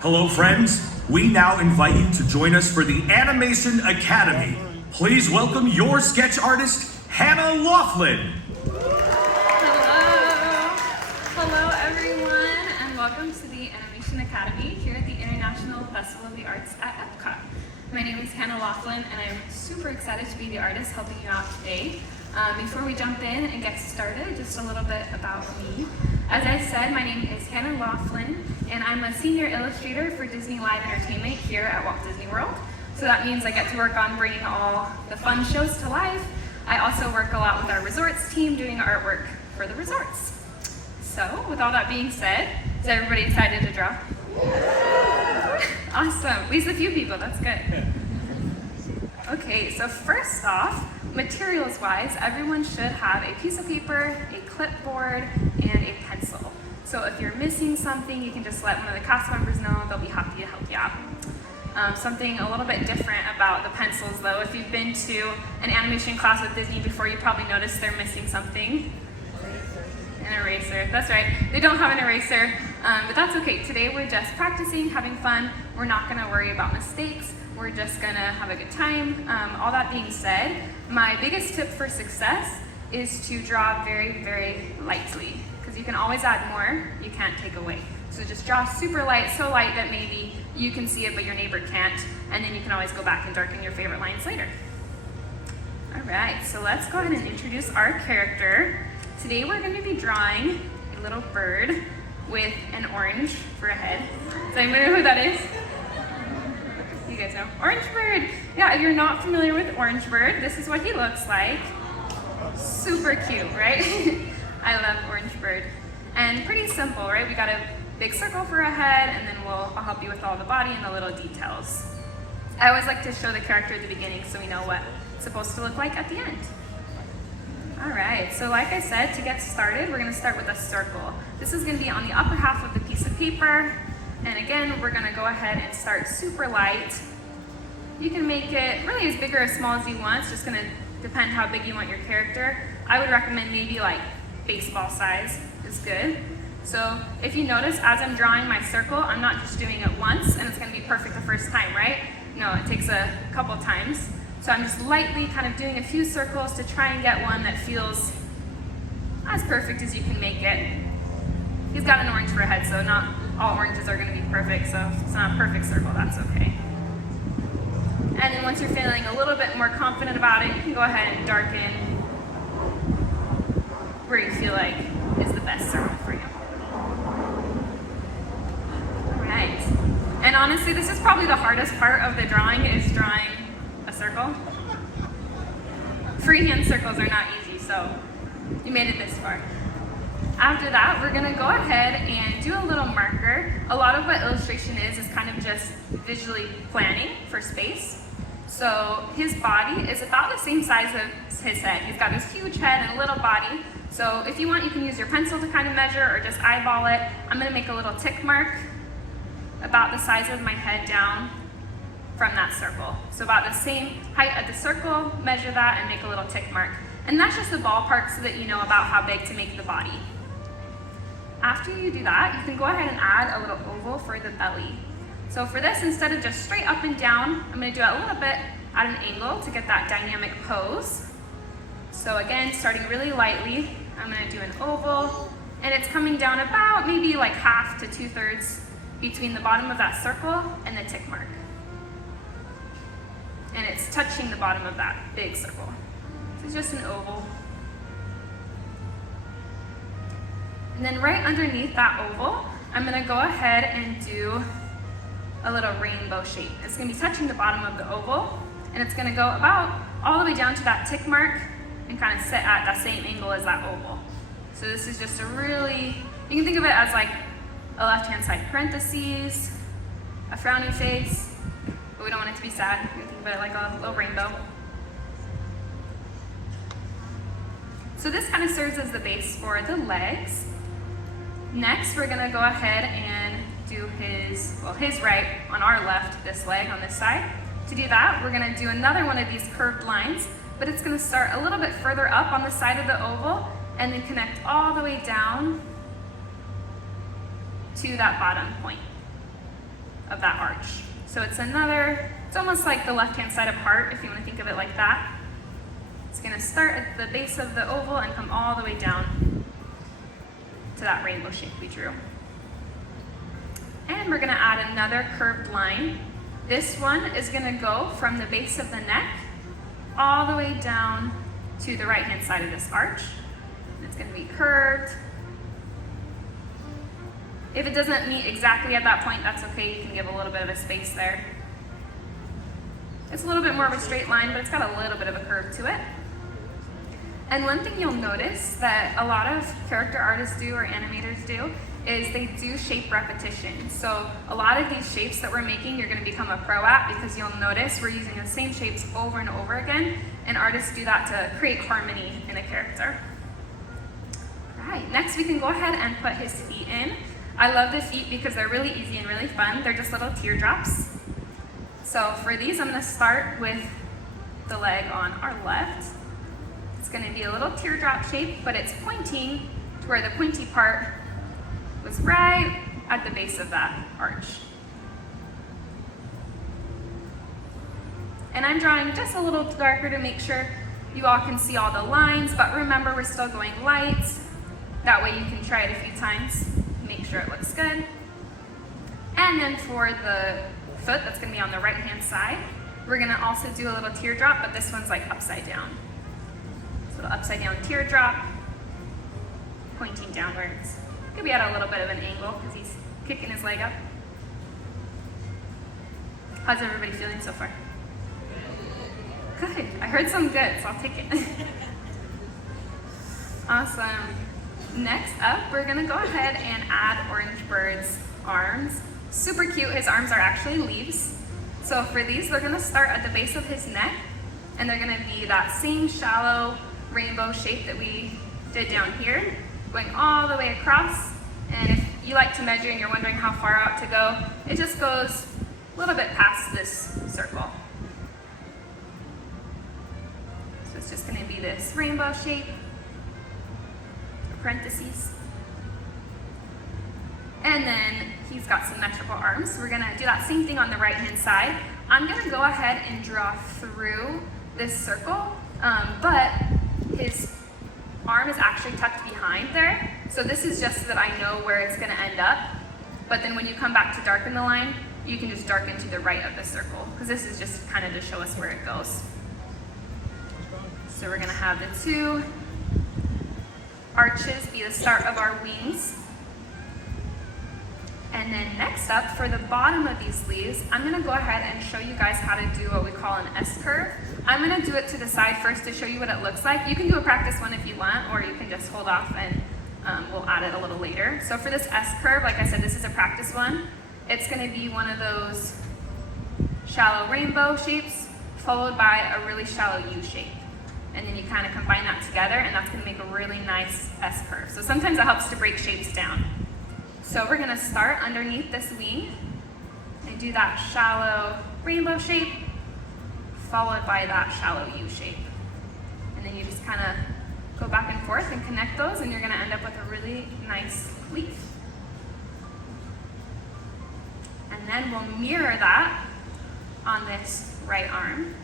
Hello, friends. We now invite you to join us for the Animation Academy. Please welcome your sketch artist, Hannah Loflin. Hello, everyone, and welcome to the Animation Academy here at the International Festival of the Arts at EPCOT. My name is Hannah Loflin, and I'm super excited to be the artist helping you out today. Before we jump in and get started, just a little bit about me. As I said, my name is Hannah Loflin, and I'm a senior illustrator for Disney Live Entertainment here at Walt Disney World. So that means I get to work on bringing all the fun shows to life. I also work a lot with our resorts team doing artwork for the resorts. So with all that being said, is everybody excited to draw? Awesome, at least a few people, that's good. Okay, so first off, materials-wise, everyone should have a piece of paper, a clipboard, and a pencil. So if you're missing something, you can just let one of the cast members know. They'll be happy to help you out. Something a little bit different about the pencils, though. If you've been to an animation class with Disney before, you probably noticed they're missing something. An eraser. That's right. They don't have an eraser, but that's okay. Today we're just practicing, having fun. We're not going to worry about mistakes. We're just going to have a good time. All that being said, my biggest tip for success is to draw very, very lightly, because you can always add more, you can't take away. So just draw super light, so light that maybe you can see it but your neighbor can't, and then you can always go back and darken your favorite lines later. All right, so let's go ahead and introduce our character. Today we're going to be drawing a little bird with an orange for a head. Does anybody know who that is? You guys know? Orange bird! Yeah, if you're not familiar with orange bird, this is what he looks like. Super cute, right? I love orange bird. And pretty simple, right? We got a big circle for a head, and then I'll help you with all the body and the little details. I always like to show the character at the beginning so we know what it's supposed to look like at the end. All right, so like I said, to get started, we're gonna start with a circle. This is gonna be on the upper half of the piece of paper. And again, we're gonna go ahead and start super light. You can make it really as big or as small as you want. It's just gonna depend how big you want your character. I would recommend maybe like baseball size is good. So if you notice, as I'm drawing my circle, I'm not just doing it once and it's gonna be perfect the first time, right? No, it takes a couple times. So I'm just lightly kind of doing a few circles to try and get one that feels as perfect as you can make it. He's got an orange for a head, so not all oranges are going to be perfect, so if it's not a perfect circle, that's okay. And then once you're feeling a little bit more confident about it, you can go ahead and darken where you feel like is the best circle for you. All right. And honestly, this is probably the hardest part of the drawing, is drawing a circle. Freehand circles are not easy, so you made it this far. After that, we're gonna go ahead and do a little marker. A lot of what illustration is kind of just visually planning for space. So his body is about the same size as his head. He's got this huge head and a little body. So if you want, you can use your pencil to kind of measure or just eyeball it. I'm gonna make a little tick mark about the size of my head down from that circle. So about the same height at the circle, measure that and make a little tick mark. And that's just the ballpark so that you know about how big to make the body. After you do that, you can go ahead and add a little oval for the belly. So for this, instead of just straight up and down, I'm gonna do it a little bit at an angle to get that dynamic pose. So again, starting really lightly, I'm gonna do an oval, and it's coming down about maybe like half to 2/3 between the bottom of that circle and the tick mark. And it's touching the bottom of that big circle. So it's just an oval. And then right underneath that oval, I'm gonna go ahead and do a little rainbow shape. It's gonna be touching the bottom of the oval, and it's gonna go about all the way down to that tick mark and kind of sit at that same angle as that oval. So this is just a really, you can think of it as like a left-hand side parentheses, a frowny face, but we don't want it to be sad. You can think of it like a little rainbow. So this kind of serves as the base for the legs. Next, we're gonna go ahead and do his right on our left, this leg on this side. To do that, we're gonna do another one of these curved lines, but it's gonna start a little bit further up on the side of the oval and then connect all the way down to that bottom point. of that arch. So it's almost like the left-hand side of heart, if you want to think of it like that. It's going to start at the base of the oval and come all the way down to that rainbow shape we drew. And we're going to add another curved line. This one is going to go from the base of the neck all the way down to the right-hand side of this arch. It's going to be curved. If it doesn't meet exactly at that point, that's okay. You can give a little bit of a space there. It's a little bit more of a straight line, but it's got a little bit of a curve to it. And one thing you'll notice that a lot of character artists do or animators do is they do shape repetition. So a lot of these shapes that we're making, you're going to become a pro at, because you'll notice we're using the same shapes over and over again, and artists do that to create harmony in a character. All right, next we can go ahead and put his feet in. I love the feet because they're really easy and really fun. They're just little teardrops. So for these, I'm going to start with the leg on our left. It's going to be a little teardrop shape, but it's pointing to where the pointy part was right at the base of that arch. And I'm drawing just a little darker to make sure you all can see all the lines, but remember we're still going light. That way you can try it a few times, make sure it looks good. And then for the foot that's going to be on the right hand side, we're going to also do a little teardrop, but this one's like upside down. So the upside down teardrop, pointing downwards. Could be at a little bit of an angle because he's kicking his leg up. How's everybody feeling so far? Good. I heard some good, so I'll take it. Awesome. Next up, we're going to go ahead and add Orange Bird's arms. Super cute. His arms are actually leaves. So for these, they're going to start at the base of his neck, and they're going to be that same shallow rainbow shape that we did down here, going all the way across. And if you like to measure and you're wondering how far out to go, it just goes a little bit past this circle. So it's just going to be this rainbow shape, parentheses. And then he's got symmetrical arms. So we're going to do that same thing on the right hand side. I'm going to go ahead and draw through this circle, but his arm is actually tucked behind there. So this is just so that I know where it's going to end up. But then when you come back to darken the line, you can just darken to the right of the circle, because this is just kind of to show us where it goes. So we're going to have the two arches be the start of our wings. And then next up, for the bottom of these leaves, I'm going to go ahead and show you guys how to do what we call an S-curve. I'm going to do it to the side first to show you what it looks like. You can do a practice one if you want, or you can just hold off and we'll add it a little later. So for this S-curve, like I said, this is a practice one. It's going to be one of those shallow rainbow shapes followed by a really shallow U shape. And then you kind of combine that together, and that's going to make a really nice S-curve. So sometimes it helps to break shapes down. So we're going to start underneath this wing and do that shallow rainbow shape followed by that shallow U shape. And then you just kind of go back and forth and connect those, and you're going to end up with a really nice leaf. And then we'll mirror that on this right arm,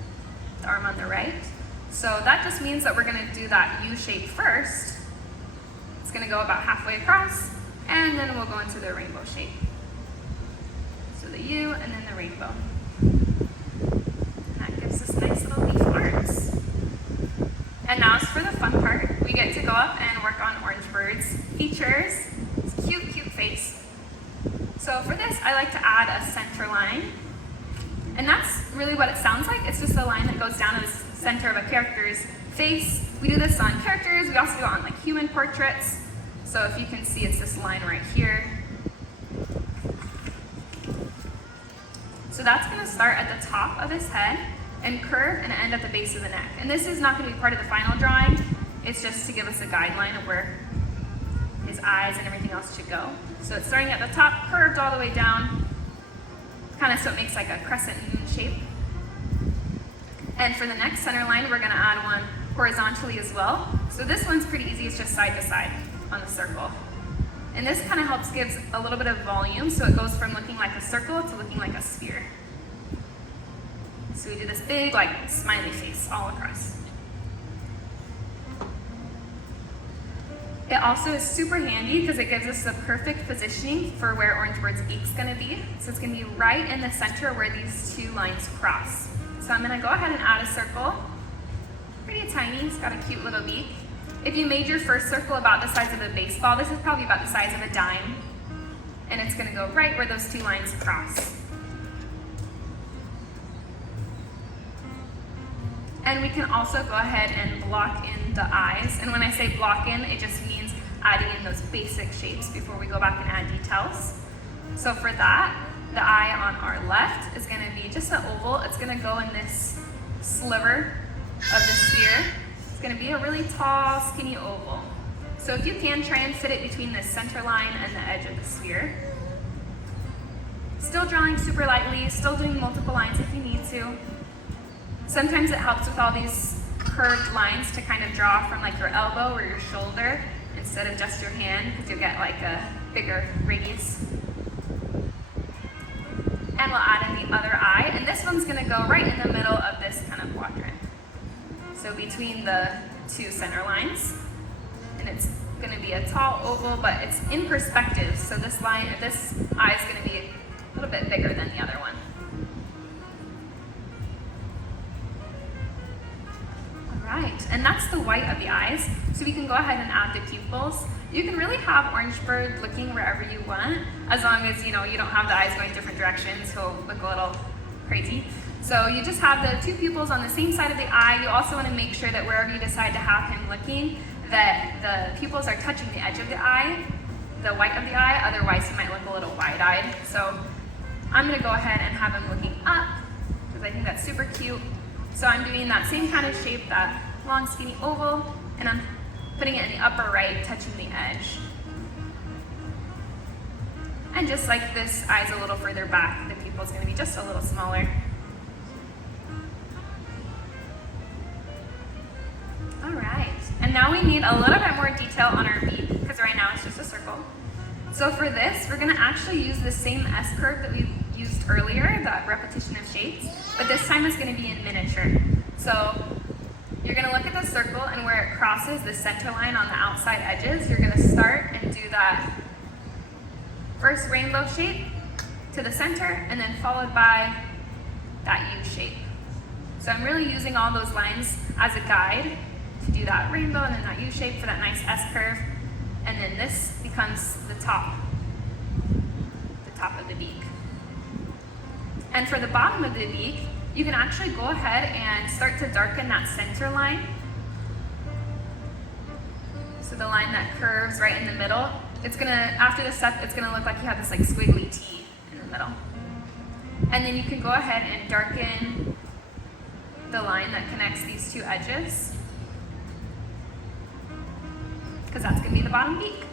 the arm on the right. So that just means that we're going to do that U shape first. It's going to go about halfway across, and then we'll go into the rainbow shape. So the U and then the rainbow. And that gives us nice little leaf arms. And now as for the fun part, we get to go up and work on Orange Bird's features. It's a cute, cute face. So for this, I like to add a center line. And that's really what it sounds like. It's just a line that goes down to the center of a character's face. We do this on characters. We also do it on like human portraits. So if you can see, it's this line right here. So that's going to start at the top of his head and curve and end at the base of the neck. And this is not going to be part of the final drawing. It's just to give us a guideline of where his eyes and everything else should go. So it's starting at the top, curved all the way down, kind of so it makes like a crescent moon shape. And for the next center line, we're going to add one horizontally as well. So this one's pretty easy. It's just side to side on the circle. And this kind of helps gives a little bit of volume, so it goes from looking like a circle to looking like a sphere. So we do this big, like, smiley face all across. It also is super handy because it gives us the perfect positioning for where Orangebird's beak's gonna be. So it's gonna be right in the center where these two lines cross. So I'm gonna go ahead and add a circle. Pretty tiny, it's got a cute little beak. If you made your first circle about the size of a baseball, this is probably about the size of a dime. And it's gonna go right where those two lines cross. And we can also go ahead and block in the eyes. And when I say block in, it just means adding in those basic shapes before we go back and add details. So for that, the eye on our left is gonna be just an oval. It's gonna go in this sliver of the sphere. It's gonna be a really tall, skinny oval. So if you can, try and fit it between the center line and the edge of the sphere. Still drawing super lightly, still doing multiple lines if you need to. Sometimes it helps with all these curved lines to kind of draw from like your elbow or your shoulder instead of just your hand, because you'll get like a bigger radius. And we'll add in the other eye, and this one's gonna go right in the middle of this kind of quadrant. So between the two center lines, and it's gonna be a tall oval, but it's in perspective, so this eye is gonna be a little bit bigger than the other one. Right, and that's the white of the eyes. So we can go ahead and add the pupils. You can really have Orangebird looking wherever you want, as long as you don't have the eyes going different directions. He'll look a little crazy. So you just have the two pupils on the same side of the eye. You also want to make sure that wherever you decide to have him looking, that the pupils are touching the edge of the eye, the white of the eye, otherwise he might look a little wide-eyed. So I'm gonna go ahead and have him looking up, because I think that's super cute. So I'm doing that same kind of shape, that long skinny oval, and I'm putting it in the upper right, touching the edge. And just like this eye's a little further back, the pupil's gonna be just a little smaller. All right, and now we need a little bit more detail on our beak, because right now it's just a circle. So for this, we're gonna actually use the same S-curve that we used earlier, that repetition of shapes, but this time it's going to be in miniature. So you're going to look at the circle, and where it crosses the center line on the outside edges, you're going to start and do that first rainbow shape to the center, and then followed by that U shape. So I'm really using all those lines as a guide to do that rainbow and then that U shape for that nice S-curve, and then this becomes the top of the beak. And for the bottom of the beak, you can actually go ahead and start to darken that center line. So the line that curves right in the middle, after this step, it's gonna look like you have this like squiggly T in the middle. And then you can go ahead and darken the line that connects these two edges, because that's gonna be the bottom beak.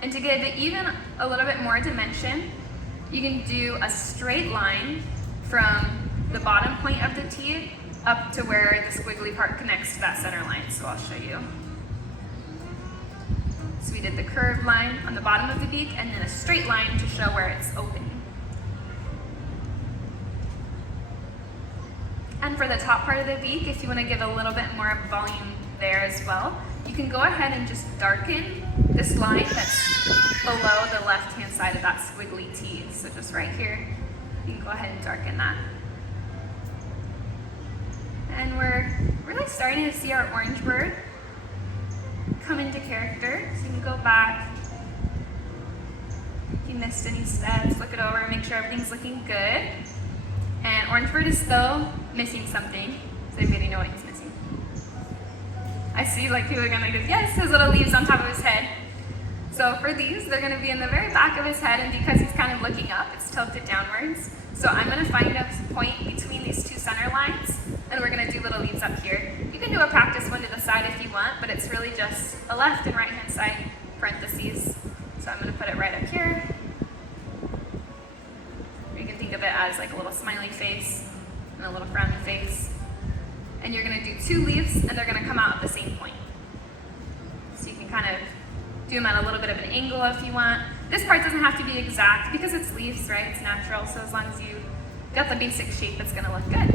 And to give it even a little bit more dimension, you can do a straight line from the bottom point of the T up to where the squiggly part connects to that center line. So I'll show you. So we did the curved line on the bottom of the beak, and then a straight line to show where it's opening. And for the top part of the beak, if you want to give a little bit more volume there as well, you can go ahead and just darken this line that's below the left-hand side of that squiggly T. So just right here, you can go ahead and darken that. And we're really starting to see our Orangebird come into character. So you can go back. If you missed any steps, look it over, make sure everything's looking good. And Orangebird is still missing something. Does anybody know what he's missing? I see like people are gonna go, yes, his little leaves on top of his head. So for these, they're gonna be in the very back of his head, and because he's kind of looking up, it's tilted downwards. So I'm gonna find a point between these two center lines, and we're gonna do little leaves up here. You can do a practice one to the side if you want, but it's really just a left and right hand side parentheses. So I'm gonna put it right up here. Or you can think of it as like a little smiley face and a little frowny face. And you're gonna do two leaves, and they're gonna come out at the same point. So you can kind of do them at a little bit of an angle if you want. This part doesn't have to be exact because it's leaves, right? It's natural, so as long as you got the basic shape, it's gonna look good.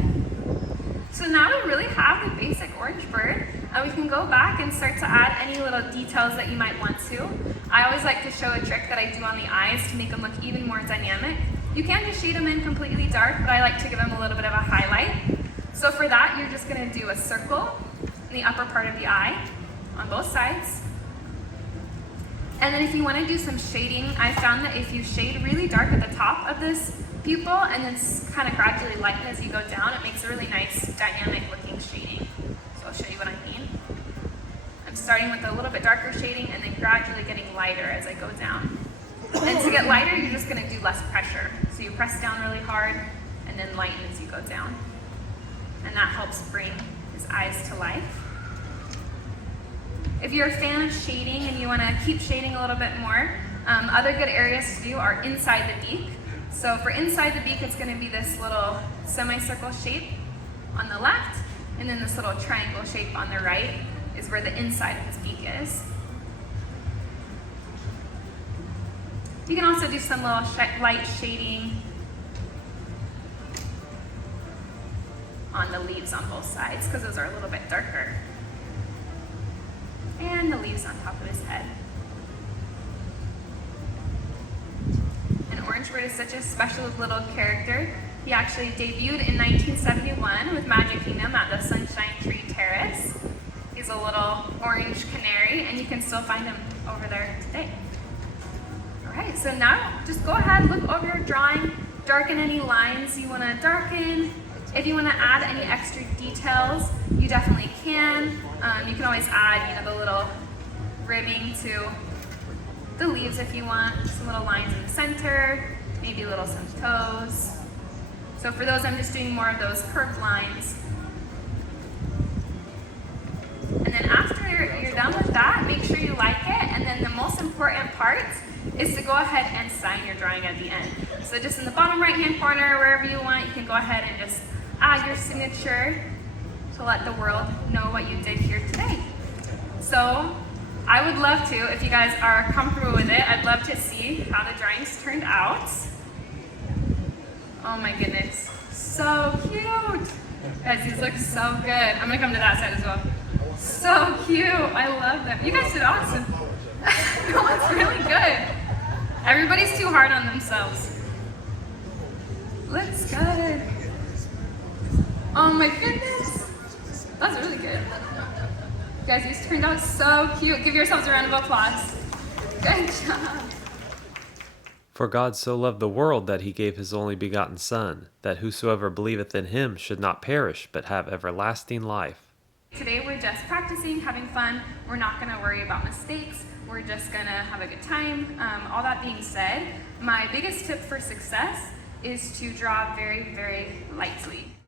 So now we really have the basic orange bird. We can go back and start to add any little details that you might want to. I always like to show a trick that I do on the eyes to make them look even more dynamic. You can just shade them in completely dark, but I like to give them a little bit of a highlight. So for that, you're just gonna do a circle in the upper part of the eye on both sides. And then if you wanna do some shading, I found that if you shade really dark at the top of this pupil and then kind of gradually lighten as you go down, it makes a really nice dynamic looking shading. So I'll show you what I mean. I'm starting with a little bit darker shading and then gradually getting lighter as I go down. And to get lighter, you're just gonna do less pressure. So you press down really hard and then lighten as you go down. And that helps bring his eyes to life. If you're a fan of shading and you wanna keep shading a little bit more, other good areas to do are inside the beak. So for inside the beak, it's gonna be this little semicircle shape on the left, and then this little triangle shape on the right is where the inside of his beak is. You can also do some little light shading on the leaves on both sides, because those are a little bit darker. And the leaves on top of his head. And Orangebird is such a special little character. He actually debuted in 1971 with Magic Kingdom at the Sunshine Tree Terrace. He's a little orange canary, and you can still find him over there today. All right, so now just go ahead, look over your drawing, darken any lines you want to darken. If you want to add any extra details, you definitely can. You can always add, the little ribbing to the leaves if you want. Some little lines in the center, maybe some toes. So for those, I'm just doing more of those curved lines. And then after you're done with that, make sure you like it. And then the most important part is to go ahead and sign your drawing at the end. So just in the bottom right-hand corner, wherever you want, you can go ahead and just add your signature to let the world know what you did here today. So I would love to, if you guys are comfortable with it, I'd love to see how the drawings turned out. Oh my goodness, so cute. Guys, these look so good. I'm gonna come to that side as well. So cute, I love them. You guys did awesome. No, it's really good. Everybody's too hard on themselves. Looks good. Oh my goodness. That's really good. Guys, these turned out so cute. Give yourselves a round of applause. Good job. For God so loved the world that he gave his only begotten Son, that whosoever believeth in him should not perish, but have everlasting life. Today we're just practicing, having fun. We're not going to worry about mistakes. We're just going to have a good time. All that being said, my biggest tip for success is to draw very, very lightly.